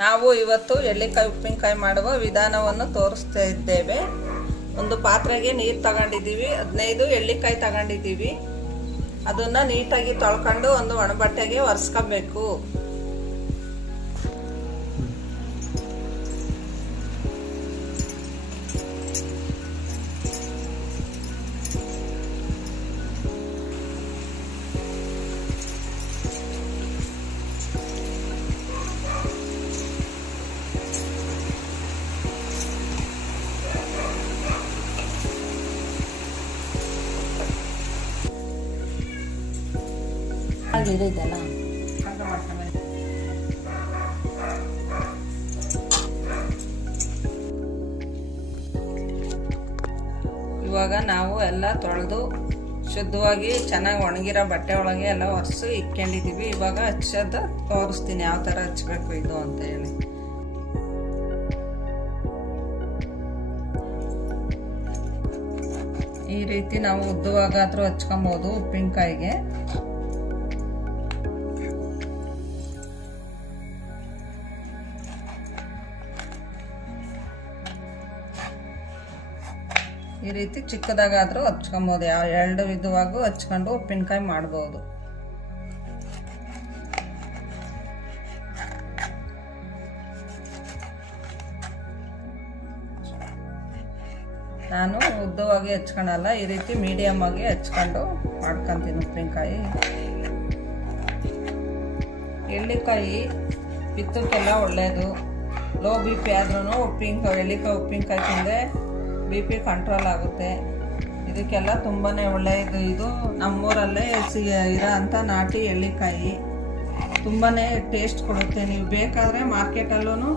ನಾವು ಇವತ್ತು ಎಳ್ಳಿಕಾಯಿ, ಉಪ್ಪಿನಕಾಯಿ ಮಾಡುವ ವಿಧಾನವನ್ನು ತೋರಿಸ್ತಾ ಇದ್ದೇವೆ. ಒಂದು ಪಾತ್ರೆಗೆ ನೀರು ತಗೊಂಡಿದ್ದೀವಿ. ಹದಿನೈದು ಎಳ್ಳಿಕಾಯಿ ತಗೊಂಡಿದ್ದೀವಿ. ಅದನ್ನ ನೀಟಾಗಿ ತೊಳ್ಕೊಂಡು ಒಂದು ಒಣಬಟ್ಟೆಗೆ ಒರೆಸ್ಕೋಬೇಕು. ಇದೆಲ್ಲ ಇವಾಗ ನಾವು ಎಲ್ಲ ತೊಳೆದು ಶುದ್ಧವಾಗಿ ಚೆನ್ನಾಗಿ ಒಣಗಿರೋ ಬಟ್ಟೆ ಒಳಗೆ ಎಲ್ಲ ಒರೆಸಿ ಇಟ್ಕೊಂಡಿದ್ದೀವಿ ಇವಾಗ ಹಚ್ಚೋದು ತೋರಿಸ್ತೀನಿ ಯಾವ ಥರ ಹಚ್ಚಬೇಕು ಇದು ಅಂತ ಹೇಳಿ. ಈ ರೀತಿ ನಾವು ಉದ್ದವಾಗಾದ್ರೂ ಹಚ್ಕೊಬೋದು ಉಪ್ಪಿನಕಾಯಿಗೆ. ಈ ರೀತಿ ಚಿಕ್ಕದಾಗಾದರೂ ಹಚ್ಕೊಬೋದು. ಎರಡು ವಿಧವಾಗೂ ಹಚ್ಕೊಂಡು ಉಪ್ಪಿನಕಾಯಿ ಮಾಡ್ಬೋದು. ನಾನು ಉದ್ದವಾಗಿ ಹಚ್ಕೊಳಲ್ಲ ಈ ರೀತಿ ಮೀಡಿಯಮ್ ಆಗಿ ಹಚ್ಕೊಂಡು ಮಾಡ್ಕೊತೀನಿ ಉಪ್ಪಿನಕಾಯಿ. ಎಳ್ಳಿಕಾಯಿ ಪಿತ್ತಕ್ಕೆಲ್ಲ ಒಳ್ಳೆಯದು ಲೋ ಬಿ ಪಿ ಆದ್ರೂ ಉಪ್ಪಿನಕಾಯಿ, ಎಳ್ಳಿಕಾಯಿ ಉಪ್ಪಿನಕಾಯಿ ತಿಂದರೆ ಬಿ ಪಿ ಕಂಟ್ರೋಲ್ ಆಗುತ್ತೆ. ಇದಕ್ಕೆಲ್ಲ ತುಂಬಾ ಒಳ್ಳೆಯದು. ಇದು ನಮ್ಮೂರಲ್ಲೇ ಸಿ, ಇರೋ ಅಂಥ ನಾಟಿ ಎಳ್ಳಿಕಾಯಿ. ತುಂಬಾ ಟೇಸ್ಟ್ ಕೊಡುತ್ತೆ. ನೀವು ಬೇಕಾದರೆ ಮಾರ್ಕೆಟಲ್ಲೂ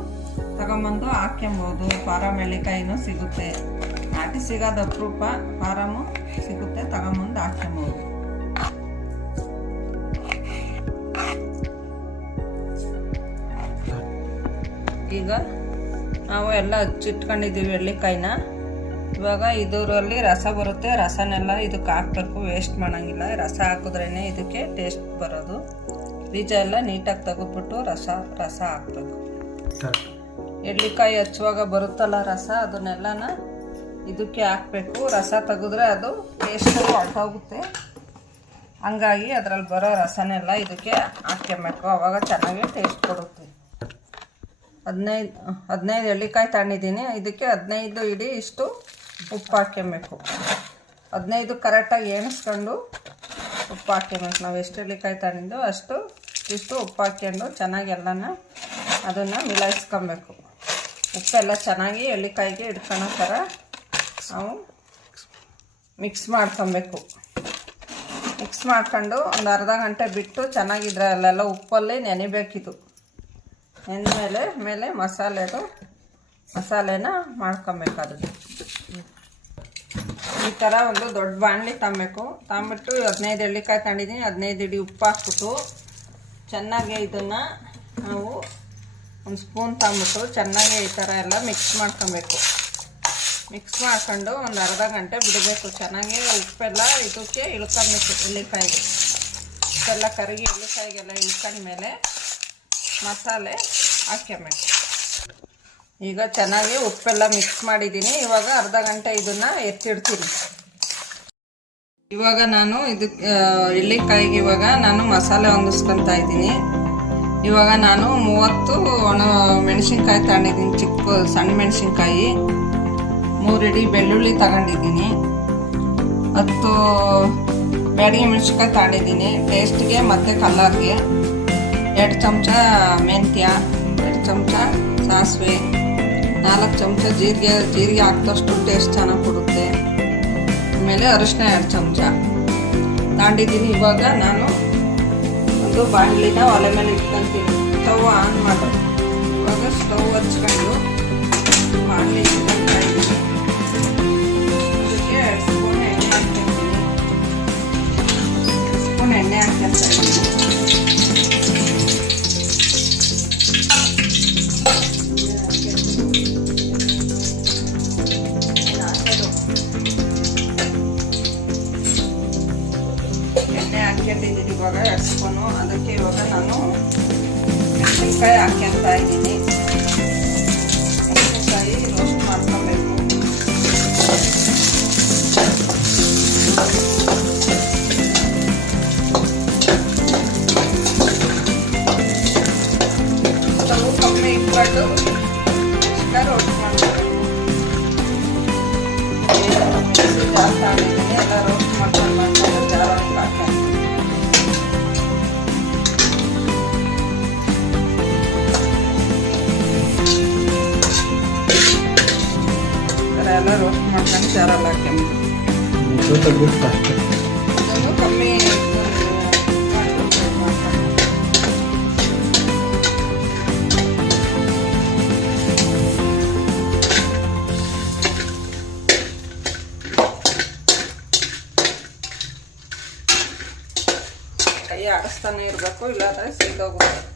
ತಗೊಂಬಂದು ಹಾಕ್ಕೊಬೋದು ಫಾರಮ್ ಎಳ್ಳಿಕಾಯಿನೂ ಸಿಗುತ್ತೆ. ನಾಟಿ ಸಿಗೋದು ಅಪರೂಪ ಫಾರಮು ಸಿಗುತ್ತೆ. ತಗೊಂಬಂದು ಹಾಕ್ಕೊಬೋದು ಈಗ ನಾವು ಎಲ್ಲ ಹಚ್ಚಿಟ್ಕೊಂಡಿದ್ದೀವಿ ಎಳ್ಳಿಕಾಯಿನ. ಇವಾಗ ಇದರಲ್ಲಿ ರಸ ಬರುತ್ತೆ. ರಸನೆಲ್ಲ ಇದಕ್ಕೆ ಹಾಕ್ಬೇಕು. ವೇಸ್ಟ್ ಮಾಡೋಂಗಿಲ್ಲ. ರಸ ಹಾಕಿದ್ರೇ ಇದಕ್ಕೆ ಟೇಸ್ಟ್ ಬರೋದು. ಬೀಜ ಎಲ್ಲ ನೀಟಾಗಿ ತೆಗೆದ್ಬಿಟ್ಟು ರಸ ರಸ ಹಾಕ್ಬೇಕು. ಎಡ್ಲಿಕಾಯಿ ಹಚ್ಚುವಾಗ ಬರುತ್ತಲ್ಲ ರಸ ಅದನ್ನೆಲ್ಲನ ಇದಕ್ಕೆ ಹಾಕಬೇಕು. ರಸ ತೆಗೆದ್ರೆ ಅದು ಟೇಸ್ಟ್ ಹೊರಟೋಗುತ್ತೆ ಹಂಗಾಗಿ ಅದರಲ್ಲಿ ಬರೋ ರಸನೆಲ್ಲ ಇದಕ್ಕೆ ಹಾಕ್ಕೊಬೇಕು. ಅವಾಗ ಚೆನ್ನಾಗಿ ಟೇಸ್ಟ್ ಕೊಡುತ್ತೆ. ಹದಿನೈದು ಹದಿನೈದು ಎಳ್ಳಿಕಾಯಿ ತಗೊಂಡಿದ್ದೀನಿ. ಇದಕ್ಕೆ ಹದಿನೈದು ಇಡೀ ಇಷ್ಟು ಉಪ್ಪು ಹಾಕ್ಕೊಬೇಕು ಹದಿನೈದು ಕರೆಕ್ಟಾಗಿ ಎಣಿಸ್ಕೊಂಡು ಉಪ್ಪು ಹಾಕ್ಯಬೇಕು ನಾವು ಎಷ್ಟು ಎಳ್ಳಿಕಾಯಿ ತಂದಿದ್ದು ಅಷ್ಟು ಇಷ್ಟು ಉಪ್ಪು ಹಾಕ್ಯಂಡು ಚೆನ್ನಾಗಿ ಎಲ್ಲನ ಅದನ್ನು ಮಿಲಾಯಿಸ್ಕೊಬೇಕು. ಉಪ್ಪೆಲ್ಲ ಚೆನ್ನಾಗಿ ಎಳ್ಳಿಕಾಯಿಗೆ ಹಿಡ್ಕೊಳೋ ಥರ ನಾವು ಮಿಕ್ಸ್ ಮಾಡ್ಕೊಬೇಕು. ಮಿಕ್ಸ್ ಮಾಡ್ಕೊಂಡು ಒಂದು ಅರ್ಧ ಗಂಟೆ ಬಿಟ್ಟು ಚೆನ್ನಾಗಿದ್ರೆ ಅಲ್ಲೆಲ್ಲ ಉಪ್ಪಲ್ಲಿ ನೆನಿಬೇಕಿದು. ನೆನೆದ ಮೇಲೆ ಮೇಲೆ ಮಸಾಲೆದು ಮಸಾಲೆನ ಮಾಡ್ಕೊಬೇಕು ಅದಕ್ಕೆ ಈ ಥರ ಒಂದು ದೊಡ್ಡ ಬಾಣಲಿ ತಗೊಬೇಕು ತಗೊಂಬಿಟ್ಟು ಹದಿನೈದು ಎಳ್ಳಿಕಾಯಿ ತಗೊಂಡಿದ್ದೀನಿ ಹದಿನೈದು ಇಡಿ ಉಪ್ಪು ಹಾಕ್ಬಿಟ್ಟು ಚೆನ್ನಾಗಿ ಇದನ್ನು ನಾವು ಒಂದು ಸ್ಪೂನ್ ತಗೊಂಬಿಟ್ಟು ಚೆನ್ನಾಗಿ ಈ ಥರ ಎಲ್ಲ ಮಿಕ್ಸ್ ಮಾಡ್ಕೊಬೇಕು. ಮಿಕ್ಸ್ ಮಾಡ್ಕೊಂಡು ಒಂದು ಅರ್ಧ ಗಂಟೆ ಬಿಡಬೇಕು. ಚೆನ್ನಾಗಿ ಉಪ್ಪೆಲ್ಲ ಇದಕ್ಕೆ ಇಳ್ಕೊಬೇಕು ಎಳ್ಳಿಕಾಯಿಗೆ. ಉಪ್ಪೆಲ್ಲ ಕರಗಿ ಎಳ್ಳಿಕಾಯಿಗೆಲ್ಲ ಇಳ್ಕೊಂಡ್ಮೇಲೆ ಮಸಾಲೆ ಹಾಕ್ಕೊಬೇಕು ಈಗ ಚೆನ್ನಾಗಿ ಉಪ್ಪೆಲ್ಲ ಮಿಕ್ಸ್ ಮಾಡಿದ್ದೀನಿ. ಇವಾಗ ಅರ್ಧ ಗಂಟೆ ಇದನ್ನು ಎತ್ತಿಡ್ತೀನಿ. ಇವಾಗ ನಾನು ಇದಕ್ಕೆ ಎಳ್ಳಿಕಾಯಿಗೆ ಇವಾಗ ನಾನು ಮಸಾಲೆ ಹೊಂದಿಸ್ಕೊತಾ ಇದ್ದೀನಿ. ಇವಾಗ ನಾನು ಮೂವತ್ತು ಒಣ ಮೆಣಸಿನ್ಕಾಯಿ ತಗೊಂಡಿದ್ದೀನಿ. ಚಿಕ್ಕ ಸಣ್ಣ ಮೆಣಸಿನ್ಕಾಯಿ. ಮೂರು ಇಡಿ ಬೆಳ್ಳುಳ್ಳಿ ತಗೊಂಡಿದ್ದೀನಿ. ಹತ್ತು ಬ್ಯಾಡಿಗೆ ಮೆಣಸಿನ್ಕಾಯಿ ತಗೊಂಡಿದ್ದೀನಿ. ಟೇಸ್ಟ್ಗೆ ಮತ್ತು ಕಲ್ಲರ್ಗೆ ಎರಡು ಚಮಚ ಮೆಂತ್ಯ, ಎರಡು ಚಮಚ ಸಾಸಿವೆ. ನಾಲ್ಕು ಚಮಚ ಜೀರಿಗೆ ಜೀರಿಗೆ ಹಾಕಿದಷ್ಟು ಟೇಸ್ಟ್ ಚೆನ್ನಾಗಿ ಕೊಡುತ್ತೆ. ಆಮೇಲೆ ಅರಿಶಿನ ಎರಡು ಚಮಚ. ತಾಂಡಿದ್ದೀನಿ ಇವಾಗ ನಾನು ಒಂದು ಬಾಣಲಿನ ಒಲೆ ಮೇಲೆ ಇಟ್ಕೊತೀನಿ. ಸ್ಟವ್ ಆನ್ ಮಾಡು. ಇವಾಗ ಸ್ಟವ್ ಹಚ್ಕೊಂಡು ಬಾಣಲಿ ಇಟ್ಕೊತಾ ಇದ್ದೀನಿ. ಸ್ಪೂನ್ ಎಣ್ಣೆ ಹಾಕ್ಕೊಂತೀನಿ ಇದ್ದೀನಿ. ಎಣ್ಣೆ ಹಾಕ್ಕೊಂಡಿದ್ದೀನಿ ಇವಾಗ ಎರಡು ಸ್ಪೂನು ಅದಕ್ಕೆ ಇವಾಗ ನಾನು ಮೆಣಸಿನ್ಕಾಯಿ ಹಾಕ್ಕೊಂತ ಇದ್ದೀನಿ ರೋಸ್ಟ್ ಮಾಡ್ಕೊಂಡು ಜಾರಲ್ಲಿ ಹಾಕ್ಯಂಬ ಸ್ವಲ್ಪ ಬಿಟ್ಟು ಅಷ್ಟೇ ಇದನ್ನು ಕಮ್ಮಿ ಮಾಡ್ಕೊಂಡು ಮಾಡ್ಕೊಂಡು ಕೈ ಆಡಿಸ್ತಾನೆ ಇರಬೇಕು ಇಲ್ಲಾಂದರೆ ಸಿಗೋಗುತ್ತೆ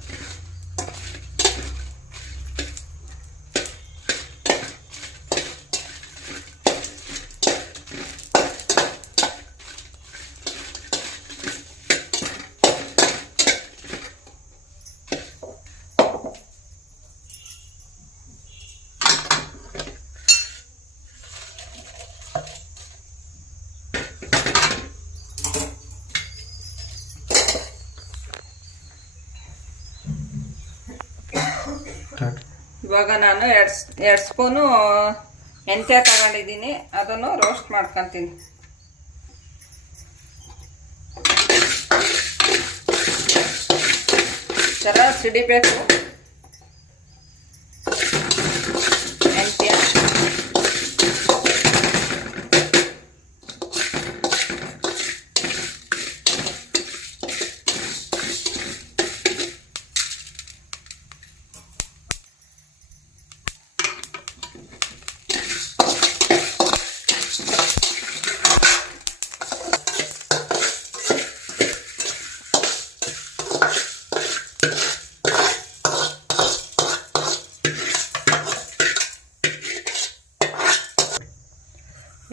ಇವಾಗ ನಾನು ಎರಡು ಎರಡು ಸ್ಪೂನು ಮೆಂತ್ಯ ತಗೊಂಡಿದ್ದೀನಿ. ಅದನ್ನು ರೋಸ್ಟ್ ಮಾಡ್ಕೊತೀನಿ. ಥರ ಸಿಡಿಬೇಕು ಮೆಂತ್ಯ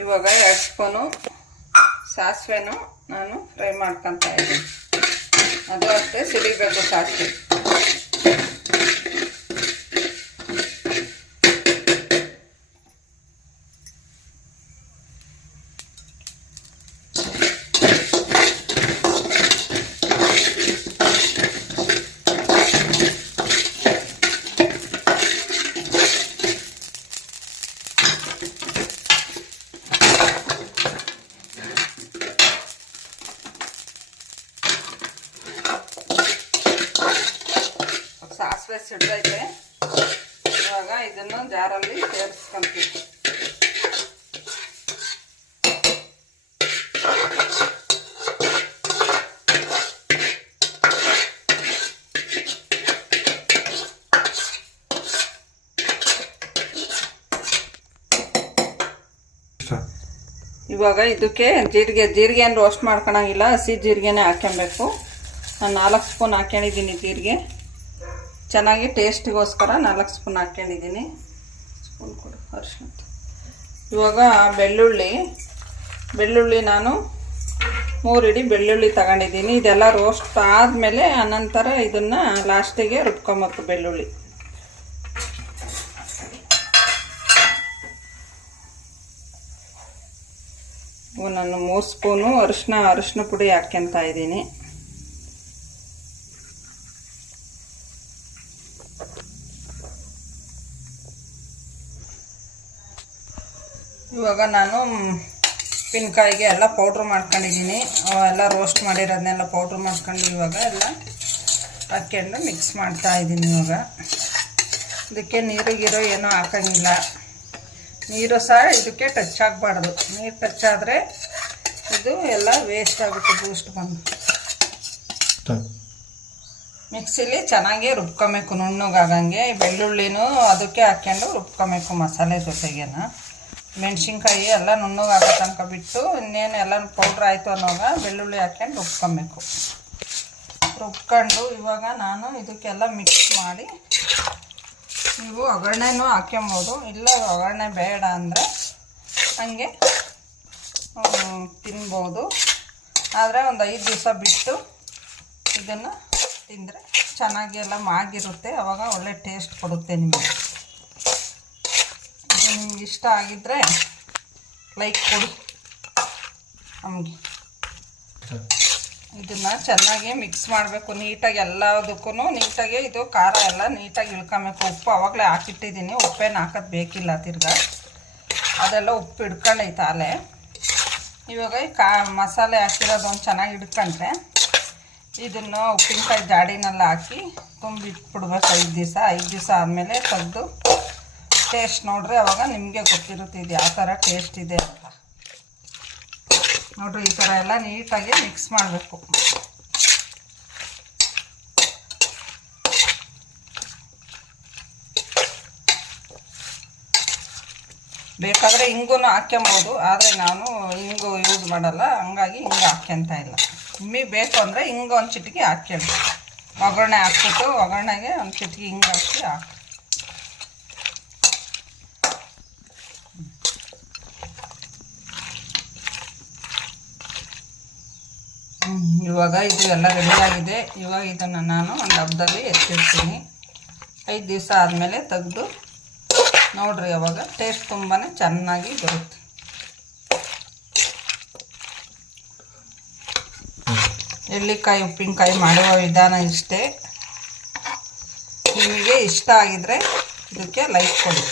ಇವಾಗ ಎರಡು ಸ್ಪೂನು ಸಾಸಿವೆನೂ ನಾನು ಫ್ರೈ ಮಾಡ್ಕೊತಾ ಇದ್ದೀನಿ. ಅದು ಅಷ್ಟೇ ಸಿಡಿಬೇಕು ಸಾಸಿವೆ ಸಾಸಿವೆ ಸಿಡ್ದೈತೆ ಇವಾಗ ಇದನ್ನು ಜಾರಲ್ಲಿ ಸೇರಿಸ್ಕೊಂತೀವಿ ಇವಾಗ ಇದಕ್ಕೆ ಜೀರಿಗೆ ಜೀರಿಗೆ ಏನು ರೋಸ್ಟ್ ಮಾಡ್ಕೊಳಂಗಿಲ್ಲ, ಹಸಿ ಜೀರಿಗೆನೇ ಹಾಕ್ಕೊಬೇಕು ನಾನು ನಾಲ್ಕು ಸ್ಪೂನ್ ಹಾಕ್ಕೊಂಡಿದ್ದೀನಿ ಜೀರಿಗೆ. ಚೆನ್ನಾಗಿ ಟೇಸ್ಟಿಗೋಸ್ಕರ ನಾಲ್ಕು ಸ್ಪೂನ್ ಹಾಕ್ಕೊಂಡಿದ್ದೀನಿ. ಸ್ಪೂನ್ ಕೊಡು ಅರಿಶಿನ ಇವಾಗ ಬೆಳ್ಳುಳ್ಳಿ. ಬೆಳ್ಳುಳ್ಳಿ ನಾನು ಮೂರು ಇಡಿ ಬೆಳ್ಳುಳ್ಳಿ ತಗೊಂಡಿದ್ದೀನಿ. ಇದೆಲ್ಲ ರೋಸ್ಟ್ ಆದಮೇಲೆ ಅನಂತರ ಇದನ್ನು ಲಾಸ್ಟಿಗೆ ರುಬ್ಕೊಬೇಕು ಬೆಳ್ಳುಳ್ಳಿ. ನಾನು ಮೂರು ಸ್ಪೂನು ಅರಿಶಿನ ಅರಿಶಿನ ಪುಡಿ ಹಾಕ್ಯಂತ ಇದ್ದೀನಿ. ಇವಾಗ ನಾನು ಉಪ್ಪಿನಕಾಯಿಗೆ ಎಲ್ಲ ಪೌಡ್ರ್ ಮಾಡ್ಕೊಂಡಿದ್ದೀನಿ. ಅವೆಲ್ಲ ರೋಸ್ಟ್ ಮಾಡಿರೋದನ್ನೆಲ್ಲ ಪೌಡ್ರ್ ಮಾಡ್ಕೊಂಡು ಇವಾಗ ಎಲ್ಲ ಹಾಕ್ಕೊಂಡು ಮಿಕ್ಸ್ ಮಾಡ್ತಾ ಇದ್ದೀನಿ ಇವಾಗ. ಇದಕ್ಕೆ ನೀರು ಗೀರು ಏನೂ ಹಾಕಂಗಿಲ್ಲ. ನೀರು ಸಹ ಇದಕ್ಕೆ ಟಚ್ ಆಗಬಾರ್ದು. ನೀರು ಟಚ್ ಆದರೆ ಇದು ಎಲ್ಲ ವೇಸ್ಟ್ ಆಗುತ್ತೆ ಬೂಸ್ಟ್ ಬಂದು. ಮಿಕ್ಸಿಲಿ ಚೆನ್ನಾಗಿ ರುಬ್ಕೊಬೇಕು ನುಣ್ಣಗಾಗಂಗೆ. ಬೆಳ್ಳುಳ್ಳಿನೂ ಅದಕ್ಕೆ ಹಾಕ್ಕೊಂಡು ರುಬ್ಕೊಬೇಕು ಮಸಾಲೆ ಜೊತೆಗೇನ. ಮೆಣಸಿನ್ಕಾಯಿ ಎಲ್ಲ ನುಣ್ಣಗಾಗೋ ತನಕ ಬಿಟ್ಟು ಇನ್ನೇನು ಎಲ್ಲ ಪೌಡ್ರ್ ಆಯಿತು ಅನ್ನೋವಾಗ ಬೆಳ್ಳುಳ್ಳಿ ಹಾಕ್ಕೊಂಡು ರುಬ್ಕೊಬೇಕು. ರುಬ್ಕೊಂಡು ಇವಾಗ ನಾನು ಇದಕ್ಕೆಲ್ಲ ಮಿಕ್ಸ್ ಮಾಡಿ ನೀವು ಒಗ್ಗರಣೆನೂ ಹಾಕ್ಕೊಬೋದು ಇಲ್ಲ ಒಗ್ಗರಣೆ ಬೇಡ ಅಂದರೆ ಹಾಗೆ ತಿನ್ಬೋದು. ಆದರೆ ಒಂದು ಐದು ದಿವಸ ಬಿಟ್ಟು ಇದನ್ನು ತಿಂದರೆ ಚೆನ್ನಾಗಿ ಎಲ್ಲ ಮಾಗಿರುತ್ತೆ. ಅವಾಗ ಒಳ್ಳೆ ಟೇಸ್ಟ್ ಕೊಡುತ್ತೆ ನಿಮಗೆ. ನಿಮ್ಗೆ ಇಷ್ಟ ಆಗಿದ್ದರೆ ಲೈಕ್ ಕೊಡಿ. ನಮಗೆ. ಇದನ್ನು ಇದನ್ನ ಚೆನ್ನಾಗಿ ಮಿಕ್ಸ್ ಮಾಡಬೇಕು. ನೀಟಾಗಿ ಎಲ್ಲದಕ್ಕೂ ನೀಟಾಗಿ ಇದು ಖಾರ ಎಲ್ಲ ನೀಟಾಗಿ ಇಳ್ಕೊಬೇಕು. ಉಪ್ಪು ಅವಾಗಲೇ ಹಾಕಿಟ್ಟಿದ್ದೀನಿ. ಉಪ್ಪೇನು ಹಾಕೋದು ಬೇಕಿಲ್ಲ ತಿರ್ಗಾ. ಅದೆಲ್ಲ ಉಪ್ಪು ಹಿಡ್ಕೊಂಡೈತೆ ಅಲೆ ಇವಾಗ ಈ ಕಾ ಮಸಾಲೆ ಹಾಕಿರೋದೊಂದು ಚೆನ್ನಾಗಿ ಹಿಡ್ಕೊಂಡ್ರೆ ಇದನ್ನು ಉಪ್ಪಿನಕಾಯಿ ಜಾಡಿನೆಲ್ಲ ಹಾಕಿ ತುಂಬಿಟ್ಬಿಡ್ಬೇಕು ಐದು ದಿವಸ. ಐದು ದಿವಸ ಆದಮೇಲೆ ತೆಗೆದು ಟೇಸ್ಟ್ ನೋಡ್ರಿ, ಅವಾಗ ನಿಮಗೆ ಗೊತ್ತಿರುತ್ತೆ ಇದು ಯಾವ ಥರ ಟೇಸ್ಟ್ ಇದೆ ಅಂತ. ನೋಡ್ರಿ, ಈ ಥರ ಎಲ್ಲ ನೀಟಾಗಿ ಮಿಕ್ಸ್ ಮಾಡಬೇಕು. ಬೇಕಾದರೆ ಹಿಂಗೂ ಹಾಕ್ಕೊಬೋದು ಆದರೆ ನಾನು ಹಿಂಗು ಯೂಸ್ ಮಾಡಲ್ಲ, ಹಂಗಾಗಿ ಹಿಂಗೆ ಹಾಕ್ಯಂತ ಇಲ್ಲ. ಇಮ್ಮಿ ಬೇಕು ಅಂದರೆ ಹಿಂಗೆ ಒಂದು ಚಿಟಿಕೆ ಹಾಕ್ಕೊಳ್ಳಿ ಒಗ್ಗರಣೆ ಹಾಕ್ಬಿಟ್ಟು ಒಗ್ಗರಣೆಗೆ ಒಂದು ಚಿಟಿಕೆ ಹಿಂಗೆ ಹಾಕಿ ಹಾಕಿ ಇವಾಗ ಇದು ಎಲ್ಲ ರೆಡಿಯಾಗಿದೆ ಇವಾಗ ಇದನ್ನು ನಾನು ಒಂದು ಹಬ್ಬದಲ್ಲಿ ಎತ್ತಿರ್ತೀನಿ. ಐದು ದಿವಸ ಆದಮೇಲೆ ತೆಗೆದು ನೋಡ್ರಿ ಅವಾಗ ಟೇಸ್ಟ್ ತುಂಬಾ ಚೆನ್ನಾಗಿ ಬರುತ್ತೆ. ಎಳ್ಳಿಕಾಯಿ, ಉಪ್ಪಿನಕಾಯಿ ಮಾಡುವ ವಿಧಾನ ಇಷ್ಟೇ. ನಿಮಗೆ ಇಷ್ಟ ಆಗಿದ್ರೆ ಇದಕ್ಕೆ ಲೈಕ್ ಕೊಡಿ.